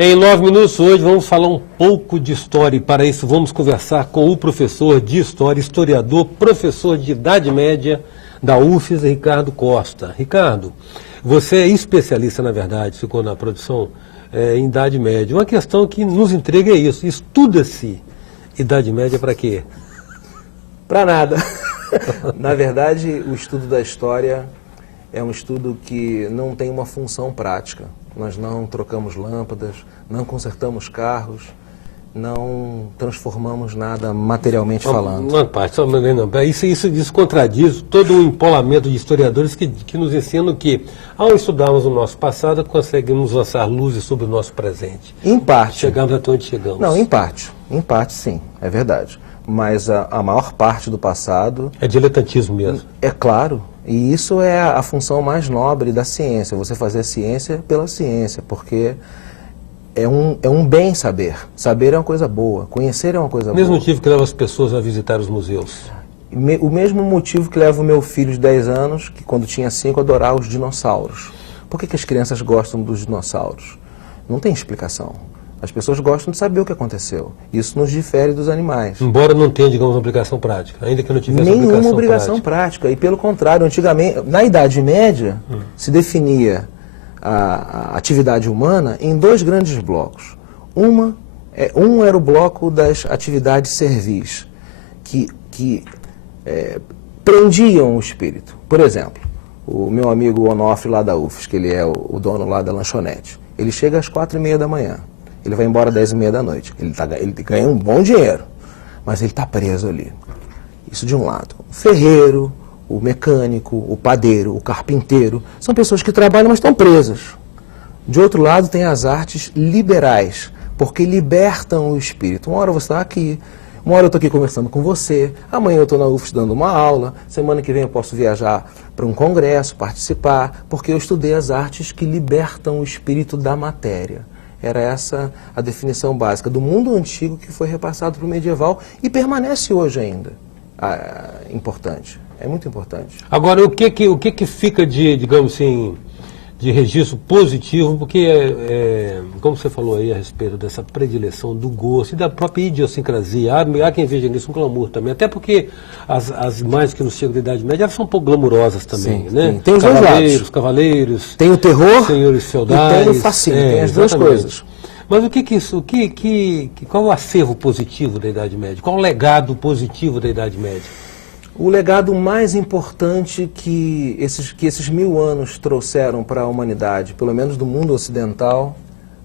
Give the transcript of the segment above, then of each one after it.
Em 9 minutos hoje vamos falar um pouco de história e para isso vamos conversar com o professor de história, historiador, professor de Idade Média da UFES, Ricardo Costa. Ricardo, você é especialista, na verdade, ficou na produção em Idade Média. Uma questão que nos intriga é isso, estuda-se Idade Média para quê? Para nada. Na verdade, o estudo da história é um estudo que não tem uma função prática. Nós não trocamos lâmpadas, não consertamos carros, não transformamos nada materialmente falando. Uma parte, só não, isso contradiz todo o empolamento de historiadores que nos ensinam que, ao estudarmos o nosso passado, conseguimos lançar luzes sobre o nosso presente. Em parte. Chegamos até onde chegamos. Não, em parte sim, é verdade. Mas a maior parte do passado... É diletantismo mesmo. É claro, e isso é a função mais nobre da ciência, você fazer a ciência pela ciência, porque é um bem saber. Saber é uma coisa boa, conhecer é uma coisa boa. O mesmo motivo que leva as pessoas a visitar os museus. O mesmo motivo que leva o meu filho de 10 anos, que quando tinha 5, adorar os dinossauros. Por que as crianças gostam dos dinossauros? Não tem explicação. As pessoas gostam de saber o que aconteceu. Isso nos difere dos animais. Embora não tenha, digamos, uma aplicação prática. Ainda que não tivesse nenhuma obrigação prática. E pelo contrário, antigamente, na Idade Média, se definia a atividade humana em 2 grandes blocos. Um era o bloco das atividades servis, que prendiam o espírito. Por exemplo, o meu amigo Onofre lá da UFES, que ele é o dono lá da lanchonete, ele chega às 4h30 da manhã. Ele vai embora às 10h30 da noite. Ele ganha um bom dinheiro, mas ele está preso ali. Isso de um lado. O ferreiro, o mecânico, o padeiro, o carpinteiro, são pessoas que trabalham, mas estão presas. De outro lado, tem as artes liberais, porque libertam o espírito. Uma hora você está aqui, uma hora eu estou aqui conversando com você, amanhã eu estou na UFES dando uma aula, semana que vem eu posso viajar para um congresso, participar, porque eu estudei as artes que libertam o espírito da matéria. Era essa a definição básica do mundo antigo que foi repassado para o medieval e permanece hoje ainda. Importante, é muito importante. Agora, o que fica de, digamos assim, de registro positivo, porque, como você falou aí a respeito dessa predileção do gosto e da própria idiosincrasia, há quem veja nisso um glamour também, até porque as imagens que nos chegam da Idade Média são um pouco glamourosas também, sim, né? Sim. Tem os dois lados. Cavaleiros, tem o terror, senhores feudais, e tem o fascínio, tem as duas coisas. Mas qual o acervo positivo da Idade Média? Qual o legado positivo da Idade Média? O legado mais importante que esses 1000 anos trouxeram para a humanidade, pelo menos do mundo ocidental,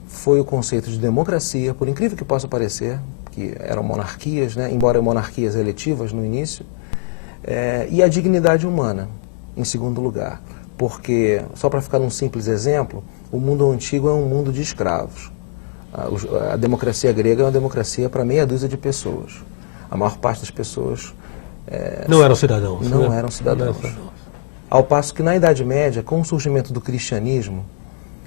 foi o conceito de democracia, por incrível que possa parecer, que eram monarquias, né, embora monarquias eletivas no início, e a dignidade humana, em segundo lugar. Porque, só para ficar num simples exemplo, o mundo antigo é um mundo de escravos. A democracia grega é uma democracia para meia dúzia de pessoas. A maior parte das pessoas... não eram cidadãos. Não eram cidadãos. Ao passo que na Idade Média, com o surgimento do cristianismo,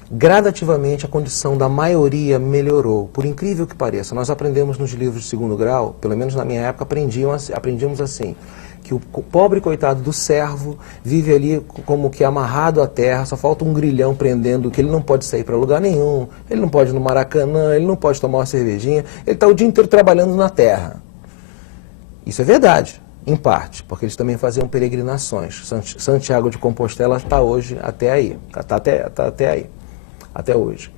gradativamente a condição da maioria melhorou. Por incrível que pareça, nós aprendemos nos livros de 2º grau, pelo menos na minha época aprendíamos assim, que o pobre coitado do servo vive ali como que amarrado à terra, só falta um grilhão prendendo, que ele não pode sair para lugar nenhum, ele não pode ir no Maracanã, ele não pode tomar uma cervejinha, ele está o dia inteiro trabalhando na terra. Isso é verdade. Em parte, porque eles também faziam peregrinações. Santiago de Compostela está hoje até aí, está até aí, até hoje.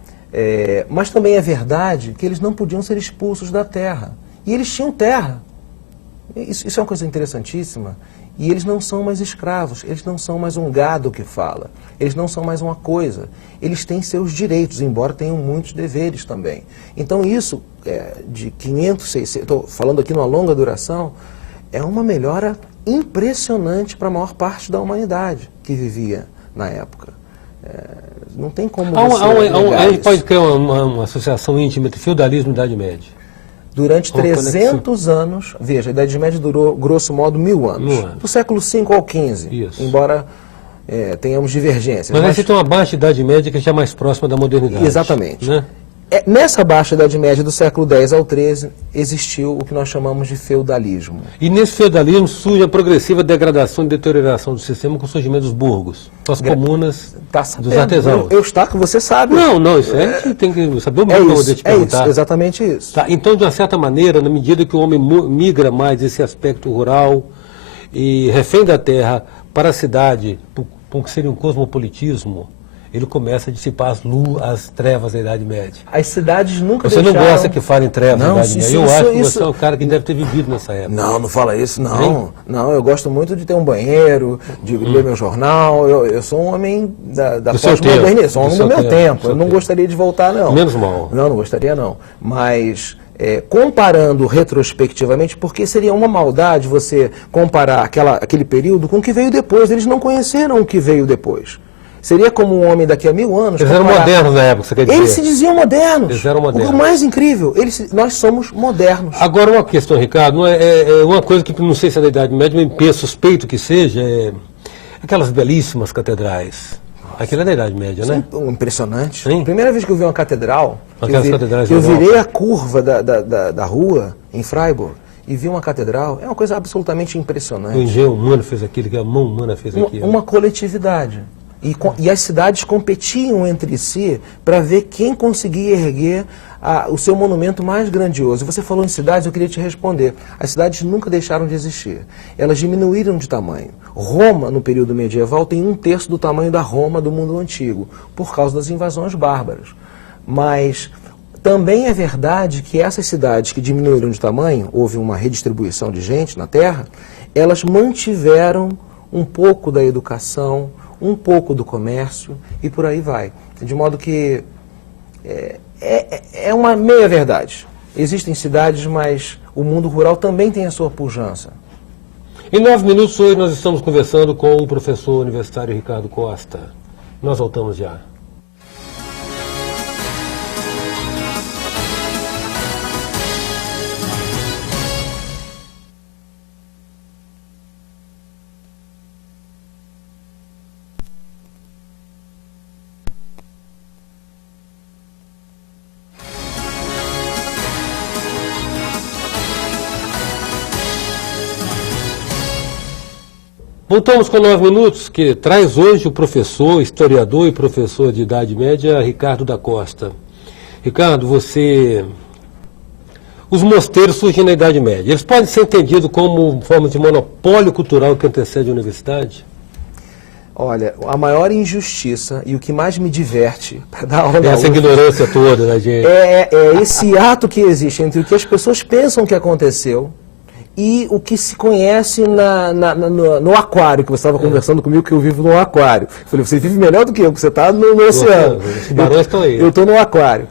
Mas também é verdade que eles não podiam ser expulsos da terra. E eles tinham terra. Isso é uma coisa interessantíssima. E eles não são mais escravos, eles não são mais um gado que fala, eles não são mais uma coisa. Eles têm seus direitos, embora tenham muitos deveres também. Então isso, de 500, 600, estou falando aqui numa longa duração, é uma melhora impressionante para a maior parte da humanidade que vivia na época. Não tem como a gente pode criar uma associação íntima entre feudalismo e Idade Média. Durante 300 anos, veja, a Idade Média durou, grosso modo, 1000 anos. Do século V ao XV, embora tenhamos divergências. Mas você tem uma baixa Idade Média que já é mais próxima da modernidade. Exatamente. Né? Nessa baixa Idade Média do século X ao XIII, existiu o que nós chamamos de feudalismo. E nesse feudalismo surge a progressiva degradação e deterioração do sistema com o surgimento dos burgos, as comunas dos artesãos. Eustáquio, você sabe. Não, isso é que tem que saber o mesmo para poder te perguntar. Isso, exatamente isso. Tá, então, de uma certa maneira, na medida que o homem migra mais desse aspecto rural e refém da terra para a cidade, por que seria um cosmopolitismo, ele começa a dissipar as trevas da Idade Média. As cidades nunca Você deixaram... não gosta que falem trevas da Idade Média? Eu acho que você é isso... um cara que deve ter vivido nessa época. Não fala isso, não. Não, eu gosto muito de ter um banheiro, de ler meu jornal. Eu sou um homem da pós-modernidade, sou um homem do meu tempo. Eu não gostaria de voltar, não. Menos mal. Não gostaria, não. Mas... comparando retrospectivamente, porque seria uma maldade você comparar aquele período com o que veio depois. Eles não conheceram o que veio depois. Seria como um homem daqui a 1000 anos... Eles eram modernos na época, você quer dizer? Eles se diziam modernos. Eles eram modernos. O mais incrível, nós somos modernos. Agora, uma questão, Ricardo, é uma coisa que não sei se é da Idade Média, mas suspeito que seja, aquelas belíssimas catedrais. Aquilo é da Idade Média, né? Sim, impressionante. Sim. Primeira vez que eu vi uma catedral, catedrais eu virei a curva da rua em Freiburg e vi uma catedral, é uma coisa absolutamente impressionante. O engenho humano fez aquilo, que a mão humana fez aquilo. Uma coletividade. E as cidades competiam entre si para ver quem conseguia erguer o seu monumento mais grandioso. Você falou em cidades, eu queria te responder. As cidades nunca deixaram de existir. Elas diminuíram de tamanho. Roma, no período medieval, tem 1/3 do tamanho da Roma do mundo antigo, por causa das invasões bárbaras. Mas também é verdade que essas cidades que diminuíram de tamanho, houve uma redistribuição de gente na Terra, elas mantiveram um pouco da educação, um pouco do comércio e por aí vai. De modo que é uma meia-verdade. Existem cidades, mas o mundo rural também tem a sua pujança. Em 9 minutos, hoje nós estamos conversando com o professor universitário Ricardo Costa. Nós voltamos já. Voltamos com 9 minutos, que traz hoje o professor, historiador e professor de Idade Média, Ricardo da Costa. Ricardo, os mosteiros surgem na Idade Média. Eles podem ser entendidos como forma de monopólio cultural que antecede a universidade? Olha, a maior injustiça e o que mais me diverte para dar aula na essa ignorância toda da gente. É esse ato que existe entre o que as pessoas pensam que aconteceu e o que se conhece no aquário, que você estava conversando comigo, que eu vivo no aquário. Eu falei, você vive melhor do que eu, porque você está no oceano. Os tubarões estão aí. Eu estou no aquário.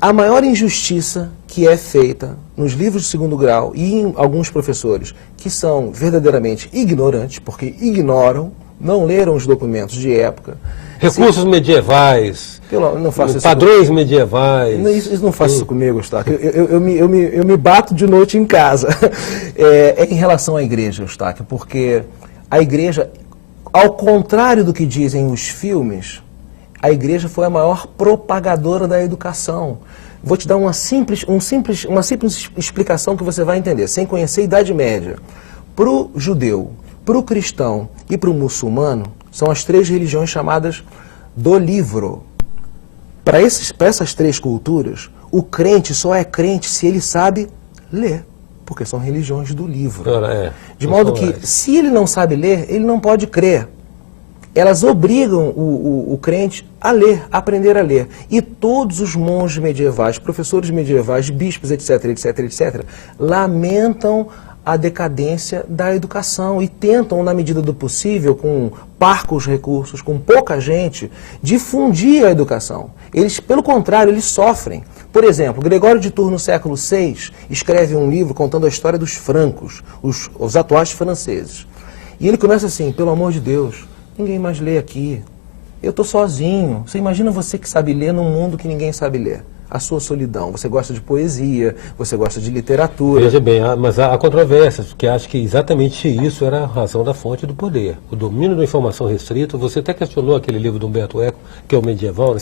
A maior injustiça que é feita nos livros de segundo grau e em alguns professores que são verdadeiramente ignorantes, porque ignoram, não leram os documentos de época. Recursos medievais, não faço isso padrões medievais. Isso não faça isso comigo, Eustáquio. Eu me bato de noite em casa. É em relação à igreja, Eustáquio, porque a igreja, ao contrário do que dizem os filmes, a igreja foi a maior propagadora da educação. Vou te dar uma simples explicação que você vai entender, sem conhecer a Idade Média. Para o judeu, para o cristão e para o muçulmano, são as 3 religiões chamadas do livro. Para essas 3 culturas, o crente só é crente se ele sabe ler, porque são religiões do livro. De modo que, se ele não sabe ler, ele não pode crer. Elas obrigam o crente a ler, a aprender a ler. E todos os monges medievais, professores medievais, bispos, etc., lamentam a decadência da educação e tentam, na medida do possível, com parcos recursos, com pouca gente, difundir a educação. Eles, pelo contrário, eles sofrem. Por exemplo, Gregório de Tours, no século VI, escreve um livro contando a história dos francos, os atuais franceses. E ele começa assim, pelo amor de Deus, ninguém mais lê aqui. Eu estou sozinho. Você imagina você que sabe ler num mundo que ninguém sabe ler. a sua solidão. Você gosta de poesia, você gosta de literatura. Veja bem, mas há controvérsias, porque acho que exatamente isso era a razão da fonte do poder. O domínio da informação restrita. Você até questionou aquele livro do Humberto Eco, que é o Medieval. Né?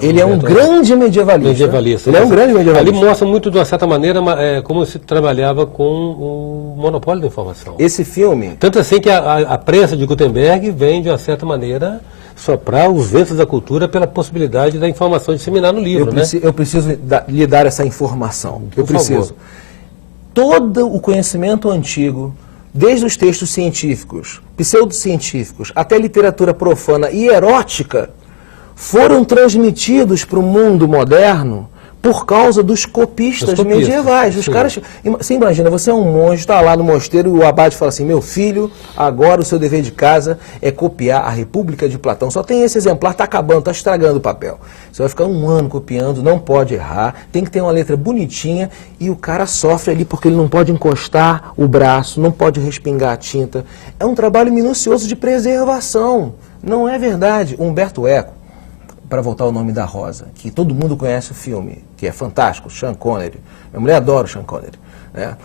Ele é um grande medievalista. Ele é um grande medievalista. Ele mostra muito, de uma certa maneira, como se trabalhava com o monopólio da informação. Esse filme... Tanto assim que a prensa de Gutenberg vem, de uma certa maneira, soprar os ventos da cultura pela possibilidade da informação disseminar no livro. Eu preciso lhe dar essa informação. Eu preciso. Todo o conhecimento antigo, desde os textos científicos, pseudocientíficos, até literatura profana e erótica, foram transmitidos para o mundo moderno por causa dos copistas medievais. Os caras, você imagina, você é um monge, está lá no mosteiro e o abade fala assim: meu filho, agora o seu dever de casa é copiar a República de Platão. Só tem esse exemplar, está acabando, está estragando o papel. Você vai ficar um ano copiando, não pode errar, tem que ter uma letra bonitinha, e o cara sofre ali porque ele não pode encostar o braço, não pode respingar a tinta. É um trabalho minucioso de preservação. Não é verdade. Humberto Eco, para voltar ao Nome da Rosa, que todo mundo conhece o filme, que é fantástico, Sean Connery. Minha mulher adora o Sean Connery. Né?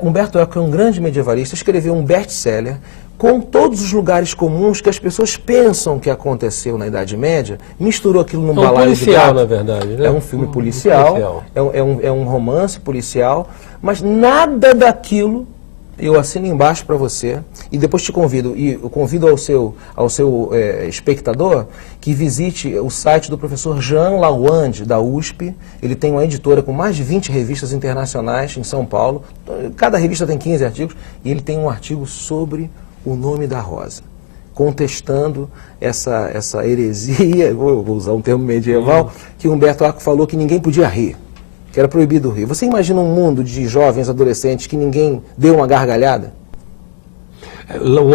Humberto Eco é um grande medievalista, escreveu um best-seller com todos os lugares comuns que as pessoas pensam que aconteceu na Idade Média, misturou aquilo num balaio de gato. Na verdade, né? É um filme policial, é um romance policial, mas nada daquilo... Eu assino embaixo para você e depois te convido, e eu convido ao seu espectador que visite o site do professor Jean Lawande, da USP. Ele tem uma editora com mais de 20 revistas internacionais em São Paulo. Cada revista tem 15 artigos e ele tem um artigo sobre o Nome da Rosa, contestando essa heresia, vou usar um termo medieval, que Humberto Eco falou que ninguém podia rir, que era proibido rir. Você imagina um mundo de jovens, adolescentes, que ninguém deu uma gargalhada?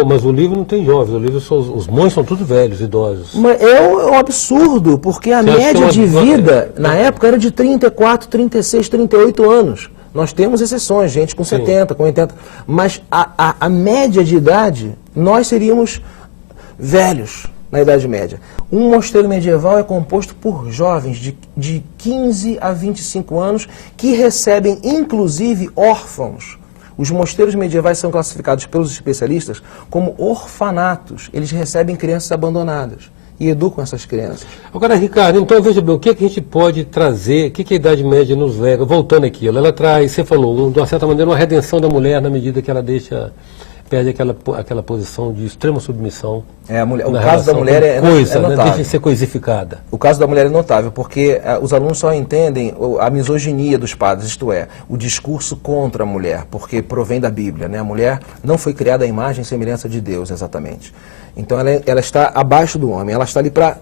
Mas o livro não tem jovens, o livro os monges são todos velhos, idosos. Mas é um absurdo, porque a média de vida, na época, era de 34, 36, 38 anos. Nós temos exceções, gente com 70, com 80. Mas a média de idade, nós seríamos velhos na Idade Média. Um mosteiro medieval é composto por jovens de 15 a 25 anos que recebem, inclusive, órfãos. Os mosteiros medievais são classificados pelos especialistas como orfanatos. Eles recebem crianças abandonadas e educam essas crianças. Agora, Ricardo, então veja bem, o que a gente pode trazer, o que a Idade Média nos leva, voltando aquilo, ela traz, você falou, de uma certa maneira, uma redenção da mulher na medida que ela perde aquela posição de extrema submissão. O caso da mulher é notável. Né? Deixa de ser coisificada. O caso da mulher é notável, porque os alunos só entendem a misoginia dos padres, isto é, o discurso contra a mulher, porque provém da Bíblia. Né? A mulher não foi criada à imagem e semelhança de Deus, exatamente. Então ela está abaixo do homem, ela está ali para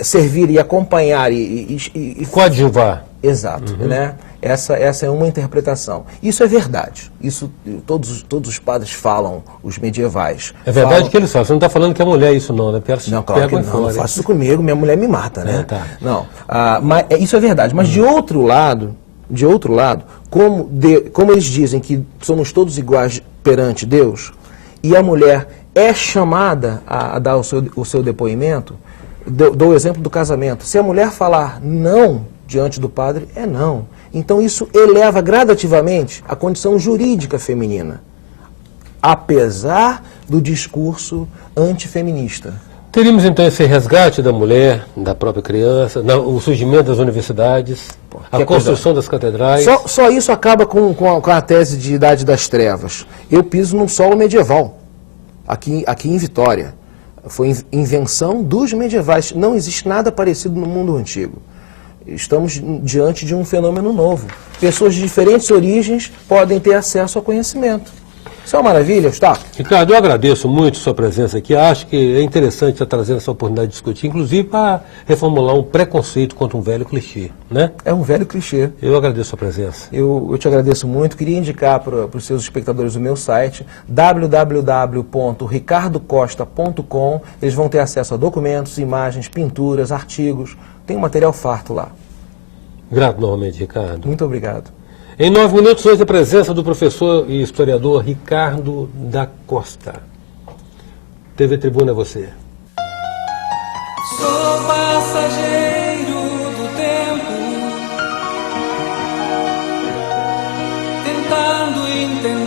servir e acompanhar e coadjuvar. Exato, né? Essa é uma interpretação. Isso é verdade. Isso todos os padres falam, os medievais. É verdade que eles falam. Você não está falando que a mulher é isso não, né? Não, claro que não. Não faço isso comigo, minha mulher me mata, né? Tá. Não. Mas isso é verdade. Mas de outro lado, como eles dizem que somos todos iguais perante Deus, e a mulher é chamada a dar o seu depoimento, dou o exemplo do casamento. Se a mulher falar não diante do padre, é não. Então isso eleva gradativamente a condição jurídica feminina, apesar do discurso antifeminista. Teríamos então esse resgate da mulher, da própria criança, o surgimento das universidades, a construção das catedrais. Só isso acaba com a tese de Idade das Trevas. Eu piso num solo medieval, aqui em Vitória. Foi invenção dos medievais. Não existe nada parecido no mundo antigo. Estamos diante de um fenômeno novo. Pessoas de diferentes origens podem ter acesso ao conhecimento. Isso é uma maravilha, Eustáquio. Ricardo, eu agradeço muito a sua presença aqui. Acho que é interessante estar trazendo essa oportunidade de discutir, inclusive para reformular um preconceito contra um velho clichê, né? É um velho clichê. Eu agradeço a sua presença. Eu te agradeço muito. Queria indicar para os seus espectadores o meu site, www.ricardocosta.com. Eles vão ter acesso a documentos, imagens, pinturas, artigos. Tem um material farto lá. Grato novamente, Ricardo. Muito obrigado. Em 9 minutos, hoje a presença do professor e historiador Ricardo da Costa. TV Tribuna é você. Sou passageiro do tentando entender